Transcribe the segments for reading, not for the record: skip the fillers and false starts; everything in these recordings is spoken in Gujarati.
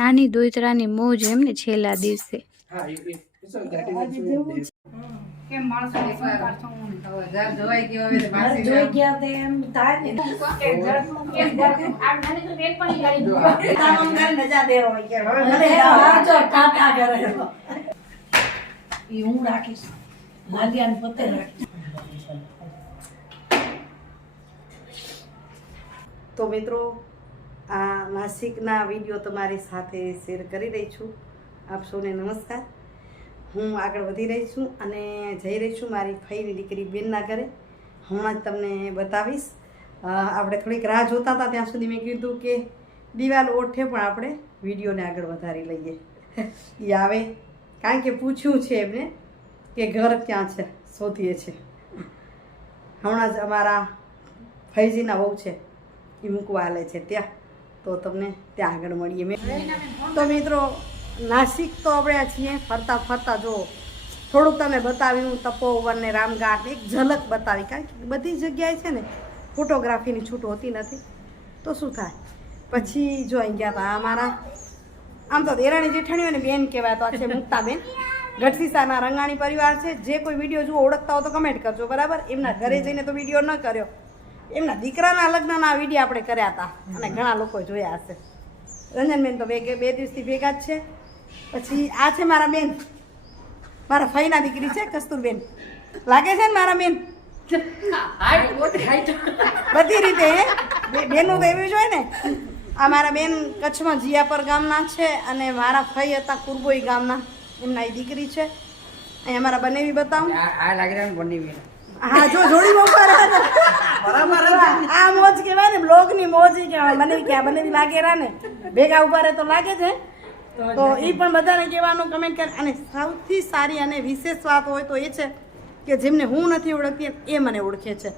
નાની દોયતરાની મોજ એમને છેલ્લા દિવસે કેમ માણસો જોઈ ગયો ગયા તે એમ થાય ને હું રાખીશ માલિયાને પોતે રાખીશ. તો મિત્રો આ નાસિકના વિડીયો તમારી સાથે શેર કરી રહી છું. આપ સૌને નમસ્કાર. હું આગળ વધી રહી છું અને જઈ રહી છું મારી ફઈની દીકરી બેનના ઘરે. હમણાં જ તમને બતાવીશ. આપણે થોડીક રાહ જોતા હતા ત્યાં સુધી મેં કીધું કે દિવાલ ઓઠે પણ આપણે વિડીયોને આગળ વધારી લઈએ. એ આવે કારણ કે પૂછ્યું છે એમને કે ઘર ક્યાં છે, શોધીએ છે. હમણાં જ અમારા ફૈજીના વહુ છે એ મૂકવા આલે છે ત્યાં, તો તમને ત્યાં આગળ મળીએ. તો મિત્રો નાસિક તો આપણે છીએ ફરતા ફરતા જો થોડુંક તમે બતાવ્યું તપોવન ને રામઘાટ એક ઝલક બતાવી, કારણ કે બધી જગ્યાએ છે ને ફોટોગ્રાફીની છૂટ હોતી નથી. તો શું થાય પછી જો અહીં ગયા હતા અમારા આમ તો દેરાણી જેઠાણીઓને બેન કહેવાય, તો આ છે મુક્તાબેન ગઢસીસાના રંગાણી પરિવાર છે. જે કોઈ વિડીયો જુઓ ઓળખતા હો તો કમેન્ટ કરજો બરાબર. એમના ઘરે જઈને તો વિડીયો ન કર્યો, એમના દીકરાના લગ્નના વિડીયો આપણે કર્યા હતા અને ઘણા લોકો જોયા હશે. રંજનબેન તો બે દિવસથી ભેગા જ છે. પછી આ છે મારા બેન, મારા ફઈના દીકરી છે કસ્તુરબેન. લાગે છે ને મારા બેન બધી રીતે બેનનું તો એવી જ હોય ને. આ મારા બેન કચ્છમાં જીયાપર ગામના છે અને મારા ફઈ હતા કુરબોઈ ગામના, એમના એ દીકરી છે. અહીંયા મારા બનેવી બતાવું. હા જો જોડી ઉપર બરાબર આ મોજ કહેવાય ને, બ્લોગની મોજ કહેવાય. બનેવી ક્યાં બનેવી લાગે રા ને ભેગા ઉભા રહે તો લાગે છે. તો એ પણ બધાને કહેવાનું કમેન્ટ કરે. અને સૌથી સારી અને વિશેષ વાત હોય તો એ છે કે જેમને હું નથી ઓળખતી એ મને ઓળખે છે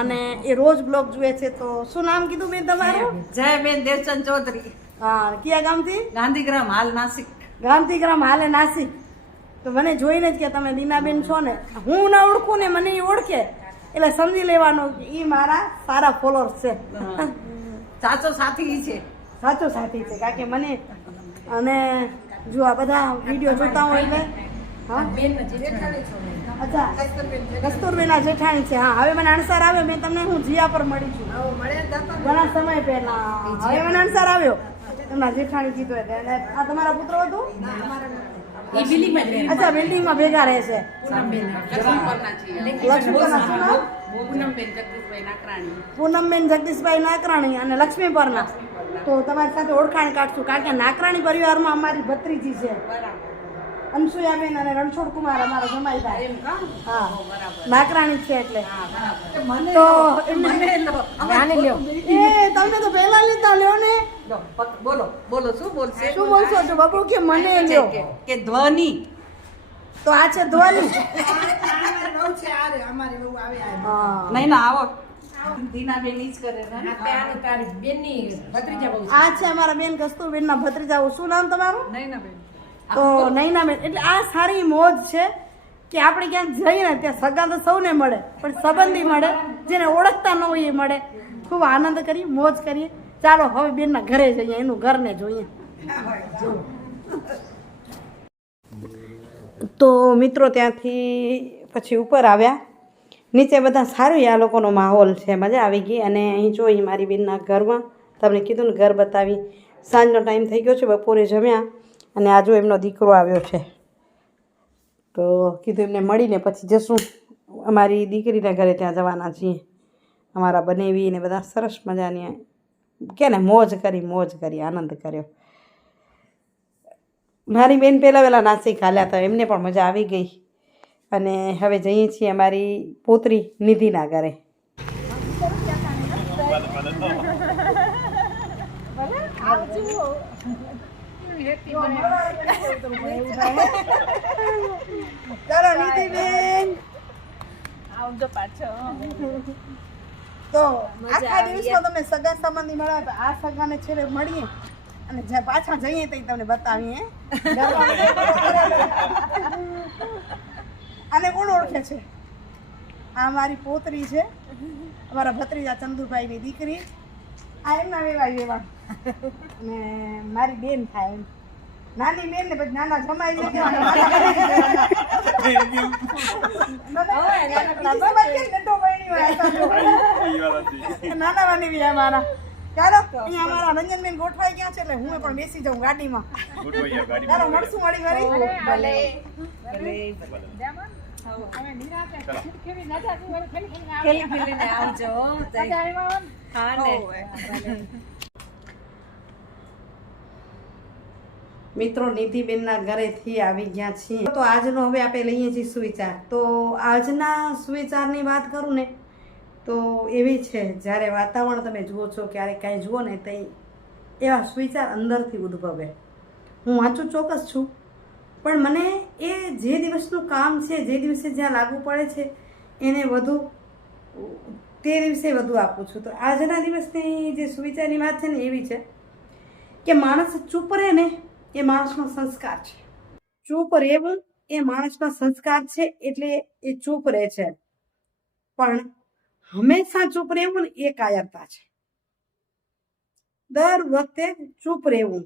અને એ રોજ બ્લોગ જુએ છે. તો શું નામ કીધું બેન તમારું? જયબેન દેવચંદ ચૌધરી. હા, કયા ગામથી? ગાંધીગ્રામ હાલ નાસિક. ગાંધીગ્રામ હાલે નાસિક. તો મને જોઈને જ કે તમે દીનાબેન છો ને, હું ના ઓળખું ને મને એ ઓળખે એટલે સમજી લેવાનું કે એ મારા સારા ફોલોઅર્સ છે. સાચો સાથી છે. સાચો સાથી છે. કારણ કે મને અને જો આ બધા વિડીયો જોતા હોય એટલે હા અચ્છા કસ્તુરબેના જેઠાણી છે. હા હવે મને અણસાર આવ્યો. મેં તમને હું જીયા પર મળી છું ઘણા સમય પહેલા. હવે મને અણસાર આવ્યો તમારા જેઠાણી કીધું એટલે. આ તમારા પુત્ર હતું? અચ્છા બિલ્ડિંગમાં ભેગા રહે છે. પૂનમબેન જગદીશભાઈ નાકરાણી અને લક્ષ્મીપરના. તો તમારી સાથે ઓળખાણ કાઢશું કારણ કે નાકરાણી પરિવારમાં અમારી ભત્રીજી છે અનસુયાબેન અને રણછોડ કુમાર અમારા જમાઈભાઈ. હા નાકરાણી છે એટલે. તો તમને તો પહેલા લીધા લ્યો ને. બોલો બોલો શું બોલશે? શું બોલશો છો બાપુ? કે મને લ્યો કે ધ્વનિ. તો આ છે ધ્વનિ. નહીં ના આવો દીનાબેન ઈ જ કરે. આ છે અમારા બેન કસ્તુરબેન ના ભત્રીજાઓ. શું નામ તમારું? નૈનાબેન. તો નૈનાબેન. એટલે આ સારી મોજ છે કે આપણે ક્યાંક જઈએ ને ત્યાં સગા તો સૌને મળે પણ સંબંધી મળે, જેને ઓળખતા ન હોય એ મળે. ખૂબ આનંદ કરીએ, મોજ કરીએ. ચાલો હવે બેનના ઘરે જઈએ, એનું ઘરને જોઈએ. તો મિત્રો ત્યાંથી પછી ઉપર આવ્યા. નીચે બધા સારું આ લોકોનો માહોલ છે, મજા આવી ગઈ. અને અહીં જોઈ મારી બેનના ઘરમાં તમને કીધું ને ઘર બતાવી. સાંજનો ટાઈમ થઈ ગયો છે, બપોરે જમ્યા અને આ જો એમનો દીકરો આવ્યો છે. તો કીધું એમને મળીને પછી જશું અમારી દીકરીના ઘરે, ત્યાં જવાના છીએ. અમારા બનેવી ને બધા સરસ મજાની કે ને મોજ કરી આનંદ કર્યો. મારી બેન પહેલાં નાસિક હાલ્યા હતા, એમને પણ મજા આવી ગઈ. અને હવે જઈએ છીએ અમારી પોતરી નિધિના ઘરે. ચાલો નિધિબેન આવજો પાછો. તો આખા દિવસમાં તમે સગા સંબંધી મળ્યા, આ સગાને છેલ્લે મળીએ અને જ્યાં પાછા જઈએ તો તમને બતાવીએ. અને કોણ ઓળખે છે? આ મારી પોતરી છે, અમારા ભત્રીજા ચંદુભાઈની દીકરી. આ એમના વેવા અને મારી બેન થાય એમ, નાની બેન ને પછી નાના જમાઈ છે નાના વાની બી અમારા. ચાલો અહીંયા અમારા રંજનબેન ગોઠવાઈ ગયા છે, એટલે હું પણ બેસી જાઉં ગાડીમાં. ચાલો મળશું મળી ઘરે. મિત્રો નિધિબેનના ઘરેથી આવી ગયા છીએ. તો આજનો હવે આપણે લઈએ છીએ સુવિચાર. તો આજના સુવિચારની વાત કરું ને તો એવી છે, જ્યારે વાતાવરણ તમે જુઓ છો, ક્યારેક કાંઈ જુઓ ને તો એવા સુવિચાર અંદરથી ઉદ્ભવે. હું વાંચું ચોક્કસ છું, પણ મને એ જે દિવસનું કામ છે, જે દિવસે જ્યાં લાગુ પડે છે એને વધુ તે દિવસે વધુ આપું છું. તો આજના દિવસની જે સુવિચારની વાત છે ને એવી છે કે માણસ ચૂપ રહે ને એ માણસનો સંસ્કાર છે. ચૂપ રહેવું એ માણસનો સંસ્કાર છે, એટલે એ ચૂપ રહે છે. પણ હંમેશા ચૂપ રહેવું ને એ કાયરતા છે. દર વખતે ચૂપ રહેવું.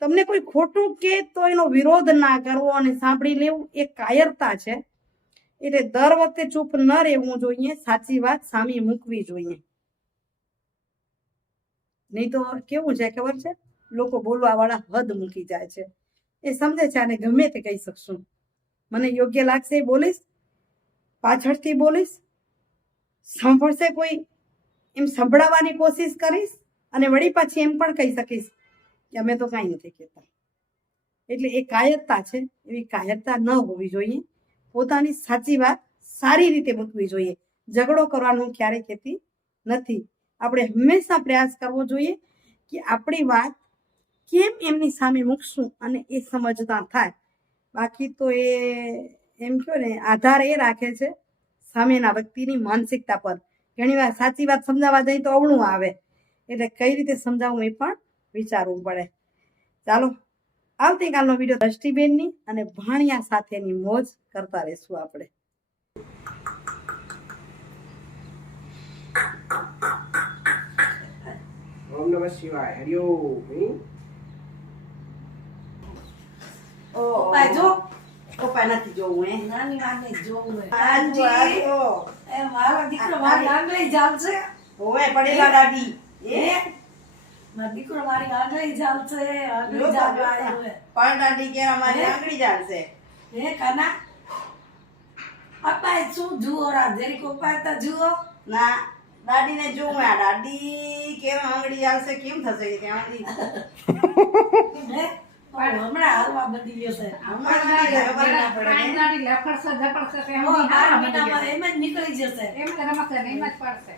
તમને કોઈ ખોટું કે તો એનો વિરોધ ના કરવો અને સાંભળી લેવું એ કાયરતા છે. એટલે દર વખતે ચૂપ ન રહેવું જોઈએ, સાચી વાત સામે મૂકવી જોઈએ. નહીં તો કેવું છે ખબર છે, લોકો બોલવા વાળા હદ મૂકી જાય છે. એ સમજે છે અને ગમે તે કહી શકશું, મને યોગ્ય લાગશે એ બોલીશ, પાછળથી બોલીશ, સાંભળશે કોઈ એમ સંભળાવવાની કોશિશ કરીશ, અને વળી પાછી એમ પણ કહી શકીશ કે અમે તો કાંઈ નથી કહેતા. એટલે એ કાયરતા છે, એવી કાયરતા ન હોવી જોઈએ. પોતાની સાચી વાત સારી રીતે મૂકવી જોઈએ. ઝઘડો કરવાનું ક્યારેય કહેતી નથી. આપણે હંમેશા પ્રયાસ કરવો જોઈએ કે આપણી વાત કેમ એમની સામે મૂકશું અને એ સમજતા થાય. બાકી તો એ એમ કહો ને, આધાર એ રાખે છે સામેના વ્યક્તિની માનસિકતા પર. ઘણી વાર સાચી વાત સમજાવવા જાય તો અવળું આવે, એટલે કઈ રીતે સમજાવવું એ પણ વિચારવું પડે. ચાલો આવતીકાલનો વિડીયો દ્રષ્ટિબેનની અને ભાણિયા સાથેની મોજ કરતા રહેશું આપણે. ઓમ નમઃ શિવાય. હરિઓમ. ઓપાય જો, ઓપાય નથી જોવું. નાની વાને જોવું હોય. આજી એ મારો દીકરો મારી આંગળી ચાલશે. ઓવે પડેલા દાદી એ મારો દીકરો મારી આંગળી ચાલશે. આંગળી ચાલવા આવ્યો હે. પણ દાદી કે અમારી આંગળી ચાલશે. હે કાના અપાય શું જુઓ રા જરી કોપાય તો જુઓ. ના દાદીને જોવું. આ દાદી કેમ આંગળી ચાલશે, કેમ થશે ત્યાં સુધી હે હમણાં હાલવા બધી ગયો છે. હમણાં નથી ખબર ના પડે ને. નાડી લફડશે ઝપડશે તે ઓ, બાર મહિનામાં એમ જ નીકળી જશે. એમ જ રમશે ને એમ જ પડશે.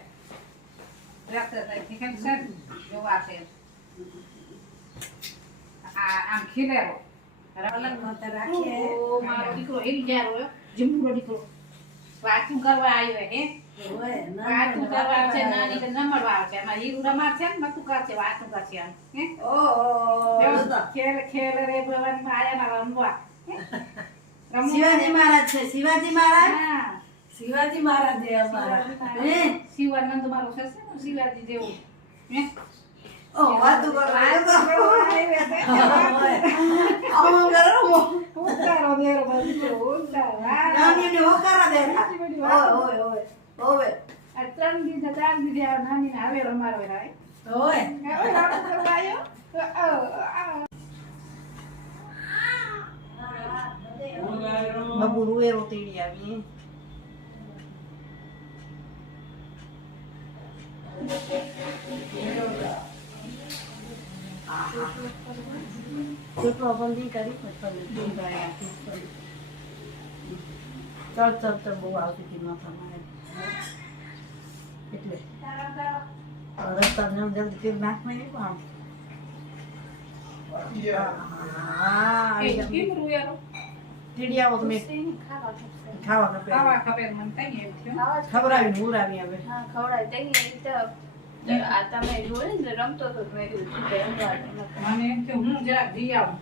રસ્તે થાય કેમ છે જોવા છે. આમ ખીલેરો પલંગમાં તો રાખીએ. ઓ મારો દીકરો એની ઘેર હોય, જીમડો દીકરો વાતું કરવા આવ્યો હે. ઓય, વાતું કરવા છે, નાની કે નમળવા આવે છે. અમાર હીરું રમાડ છે ને મતું કરશે, વાતું કરશે આમ. હે ખેલ ખેલ રે ભવાની માયા માં રમવા. શિવાજી મહારાજ છે. શિવાજી મહારાજ હા, શિવાજી મહારાજ એ અમારા. હે શિવાનંદ મારો છે ને શિવાજી જેવું. હે ઓ વાતું કરો. ઓય. આમ કરો. ઉતારો દેરો બધું ઉતારો. નાનીને હોકારા દેતા. ઓય ઓય ઓય. આ 3 દિવસ 4 દિવસ આ નાની ને આવે રમાડવે રાય. ઓય. હવે રાડો કરવા આવ્યો તો બબુ રૂએ રોતીડી આવી. ચૂંટવા બંધી કરી પછી ચડ બહુ આવતી હતી માથા મારે, એટલે રસ્તા જલ્દી તેલ નાખવા નહીં પણ કેમ રૂયારો તીડી આવો તમે ખાવા ખપે. ખાવા ખબર મને કઈ એમ થયું. ખવડાવી ઉરાવી આવે. હા ખવડાય તઈ આ તમે જોયું ને રમતો તો મેં કીધું શું કે રમવા મને એમ કે હું જરાક જઈ આવું.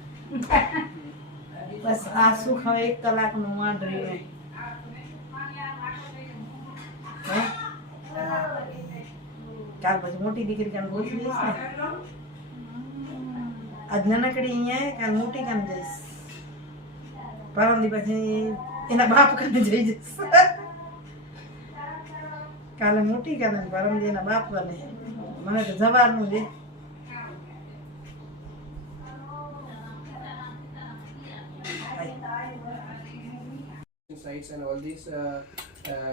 બસ આ સુખ હવે 1 કલાકનું માંડ રહ્યું હે કાલ પછી મોટી દીકરી કામ ગોઠવી દઈશ ને આજ નાનકડી અહીંયા કાલ મોટી કામ જઈશ પરમ દી પછી એના બાપ કને જઈ જઈશ કાલે મોટી કાલે પરમ દી એના બાપ કને મને તો જવાનું છે Sites and all this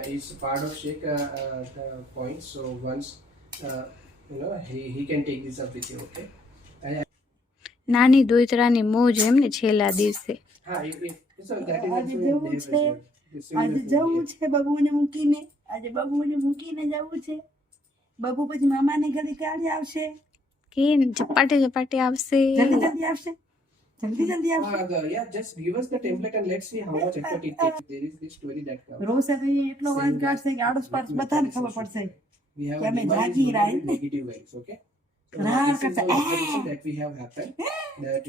is part of Sheikh points. So once he can take this up with you, okay? નાની દોઈતરાની મોજ એમને છેલ્લા દિવસે. So that is also આજે જવું છે બબુને મૂકીને જવું છે બબુ પછી મામાને ઘરે કાઢી આવશે કે ઝપાટે ઝપાટે આવશે. જલ્દી આવશે yeah, just give us the template and let's see how much effort it takes. There is this story that comes. રોસે તો એટલો વાંચ કાઢશે કે આડોશ પાડોશ બધાને ખબર પડશે We have કે a અમે device જાગી with રહ્યા negative values, okay? So Rar this is करता- the information that we have happened that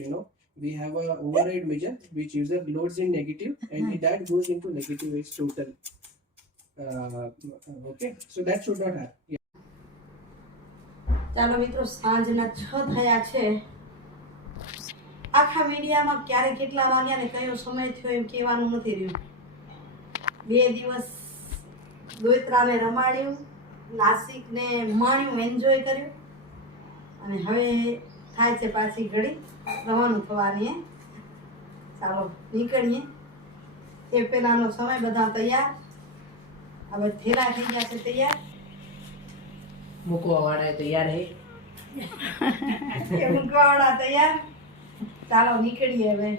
we have a override measure which user loads in negative and that goes into negative is total. Okay, so that should not happen. Yeah. ચાલો મિત્રો સાંજના 6 થયા છે આખા મીડિયામાં ક્યારે કેટલા વાગ્યા ને કયો સમય થયો એમ કહેવાનું નથી રહ્યું 2 દિવસ દોઈત્રાને રમાડ્યું નાસિકને માણ્યું એન્જોય કર્યું અને હવે થાય છે પાછી ઘડી રવાનું થવાની ચાલો નીકળીએ એ પહેલાંનો સમય બધા તૈયાર હવે થેલા થઈ ગયા છે તૈયાર મૂકવા વાળા તૈયાર હે એ મૂકવાવાળા તૈયાર ચાલો નીકળીએ હવે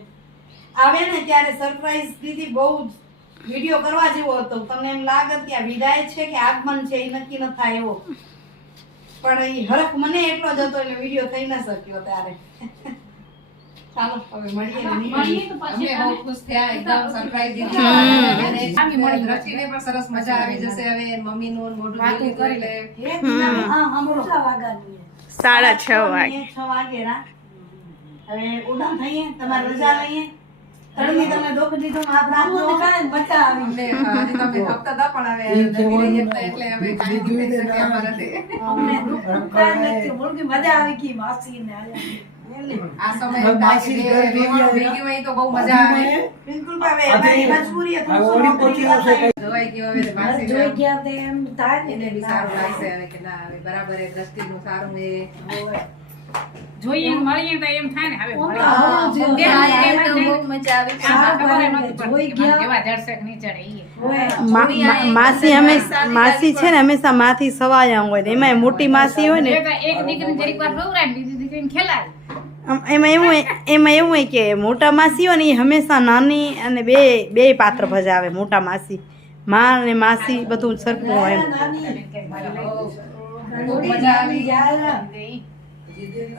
આવે ને ત્યારે સરપ્રાઈઝ દીધી બહુ જ વિડીયો કરવા જેવો હતો તમને એમ લાગે કે આ વિદાય છે કે આગમન છે એ નક્કી ન થાય એવો પણ એ હરખ મને એટલો જ હતો એટલે વિડીયો થઈ ન શક્યો ત્યારે ચાલો હવે મળીએ ને નીકળીએ. મળીએ તો પછી અમે બહુ ખુશ થયા એકદમ સરપ્રાઈઝ દીધી અને રચીને પણ સરસ મજા આવી જશે હવે મમ્મીનું મોઢું વાતું જોઈ કરી લે. લે એ દીના હા હમણાં 6 વાગ્યાની 6:30 વાગે. 6 વાગે ના હવે ઉડાન થઈએ તમારે રજા લઈએ તળની તમને દુઃખ દીધો આપ રાખો કાંઈ મજા આવી અમને હજી તમે હપ્તા હતા પણ હવે નક્કી રહી એટલે હવે કાંઈ ન થઈ શકે અમારાથી. અમને દુઃખ કાંઈ નથી બોલકી મજા આવી ગઈ માસીને આયા આ સમય ભેગી હોય તો બહુ મજા આવે બિલકુલ ભાવે અમારી મજબૂરી હતી જોવાઈ ગયો હવે માસી જોઈ ગયા તે એમ થાય ને એને બી સારું લાગશે હવે કે ના હવે બરાબર એ દ્રષ્ટિનું સારું એ જોઈએ ને મળીએ તો એમ થાય ને હવે મળીએ. હા, તે હા, આ એમ તો તો બહુ મજા આવી. આમાં ખબર ય નહોતી પડતી જોઈ કે મને ગયા. કેવા જડશે કે નહીં જડે ઈ. માસી છે ને હંમેશા માથી સવાયા હોય ને એમાં મોટી માસી હોય ને એક દીકરીને જરીક વાર રોવરાય ને બીજી દીકરીને ખેલાય. એમાં એવું હોય કે મોટા માસી હોય ને એ હંમેશા નાની અને બે પાત્ર ભજાવે મોટા માસી માં અને માસી બધું સરખું હોય એમ. બહુ મજા આવી જાય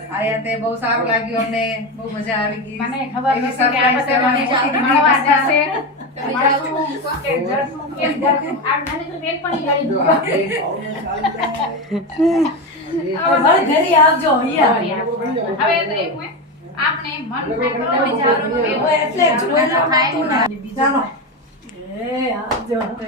આયા તે બહુ સારું લાગ્યું અમને બહુ મજા આવી ગઈ મને ખબર એવી નહોતી કે આ surprise બધા સેવાની મળવા જશે. જશે. મળશું કે જડશું કે જડશું. આ મને તો બેન પણ ઈ જો કરી મારે ઘરે આવજો અહીંયા હવે તો એક હોય, આપણે મન થાય તો તમે જાઓ તો એવું હોય એટલે થાય જોયેલા થાય નહોતું ને. ને. ચાલો એ આવજો ભલે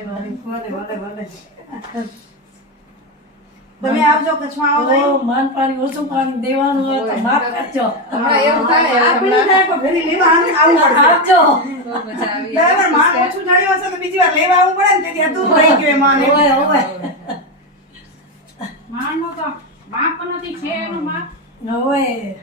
તમે આવજો કચ્છમાં આવો તો ઓ માન પાણી ઓછું પાણી દેવાનું હોય તો માફ કરજો હમણાં એવું થાય આપણી હમણાં થાય પણ ફેરી લેવા આવવું પડશે. આવજો બહુ મજા આવી બરાબર માન ઓછું જાણ્યું હશે તો બીજી વાર લેવા આવવું પડે ને તેથી અધૂરું રહી ગયું એ માન એમ. ઓય ઓય માનો તો બાપ નથી છે એનું બાપ. ઓય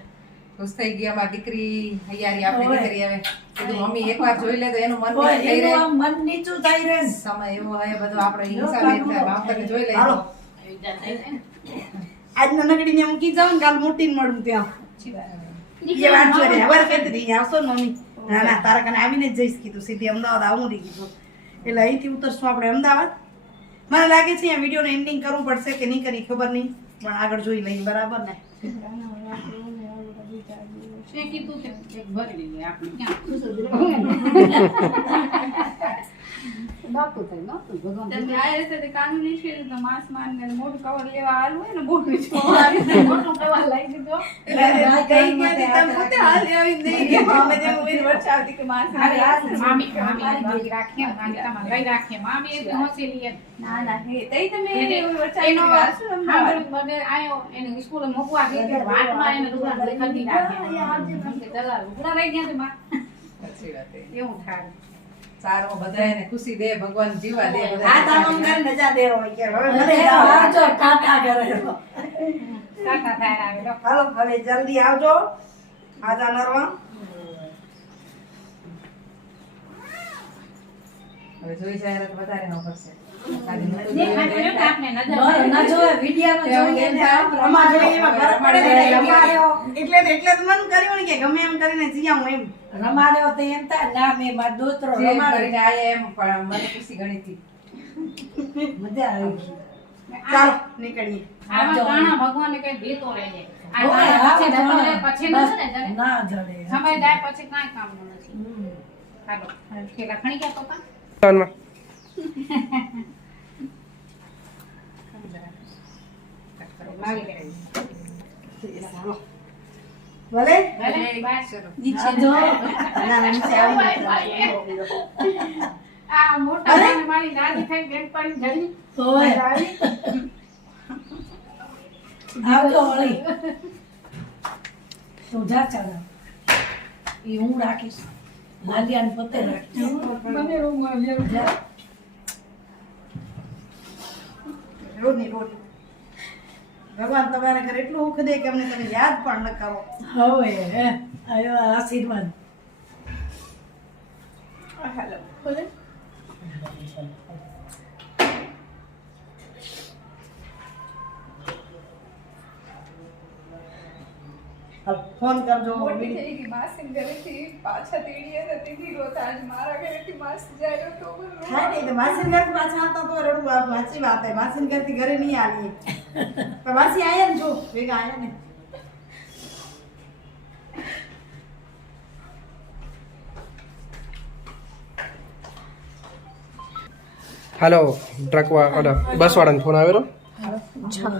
ખુશ થઈ ગઈ અમારી દીકરી હૈયારી આપણી દીકરી હવે કીધું મમ્મી એકવાર જોઈ લે તો એનું મન ઓય થઈ રહે એનું આમ મન નીચું થઈ રહે ને. સમય એવો હોય બધો આપણે હિસાબે બાપને જોઈ લઈએ હાલો. એવી જાત થઈ જાય ને. આજ નાનકડીને મૂકી જાઉં ને કાલ મોટીને મળું ત્યાં એ વાત જોઈને હવે કહેતી હતી આવશો ને મમ્મી ના ના તારા કને આવીને જ જઈશ કીધું સીધી અમદાવાદ આવું નહીં કીધું એટલે અહીંથી ઉતરશું આપણે અમદાવાદ મને લાગે છે અહીંયા વિડીયોને એન્ડિંગ કરવું પડશે કે નહીં કરી ખબર નહીં પણ આગળ જોઈ લઈએ બરાબર ને છે કીધું કે એક ભરી લઈએ આપણે ક્યાં બાપુ થાય બાપુ ભગવાન તમે આ રીતે કાનૂની છે તો માંસ માન ને મોટું કવર લેવા હાલ હોય ને મોટું જોવા મોટું કવર લઈ દીધો કઈ કે તમે પોતે હાલ આવી નહીં કે અમે જે ઉમેર વર્ષ આવતી કે માંસ મામી મામી રાખીએ મામી તમારે લઈ રાખીએ મામી એક હોસેલી ના ના હે તઈ તમે વર્ષ એનો આવતી હા મને આયો એને સ્કૂલે મૂકવા ગઈ વાટમાં એને દુકાન ખરીદી રાખે કે દલાલ ઉગડા રહી ગયા તે માં સાચી વાત છે. એવું થાય સારું બધાને ખુશી દે ભગવાન જીવા દે આ તામમ કરીને રજા દેવો હોય કે હવે અરે મને આવજો ટાટા કરે કાકા થાય આવે હાલો હવે જલ્દી આવજો આજા નરવા હવે જોઈ જાય તો વધારે ન કરશે ખાલી નતું દેખાય જોયું તો આપણે નજર ના જોવે વિડિયામાં જોઈએ ને અમાર જોઈએ એમાં ફરક પડે ને એટલે તો મન કર્યું ને કે ગમે એમ કરીને જીયાવું એમ રમાડ્યો તો એમ થાય ના મેં મારો દોતરો જે રમાડ્યો કરીને આયા એમ પણ મને ખુશી ગણી હતી મજા આવી ગઈ ચાલો નીકળીએ આમાં ઘણા ભગવાનને કઈ દેતો રહેજે આ હોય, પછી હા, જતો રહે, પછી ન બસ, જડે જડે. ના જડે સમય જાય પછી કાંઈ કામનું નથી હાલો પેલા ખણી ગયા પપ્પા લાવી લે. ભલે ભલે, બાય. નીચે જો ના નીચે આવું આ મોટા ભાઈને મારી દાદી થઈ બેન પડી જડી હોય આવજો વળી તું જા ચાલો એ હું રાખીશ લાલિયાને પોતે રાખીશ મને રૂમમાં લેવું જા રોજની રોજ ભગવાન તમારા ઘરે એટલું સુખ દે કે અમને તમે યાદ પણ ન કરો હવે હે આયો આશીર્વાદ હાલો બોલે હાલ, ફોન કરજો મોટી થઈ ગઈ માસીન ઘરેથી પાછા તેડીએ નથી રોતા આજ મારા ઘરેથી માસી જાય તો થાય નહીં તો માસીન ઘર પાછા આવતા તો રડવું આ સાચી વાત હે માસીન ઘરથી ઘરે નહીં આવીએ પણ માસી આયા ને જો ભેગા આયા ને હાલો ટ્રક વાળા બસ વાળાને ફોન આવેલો હા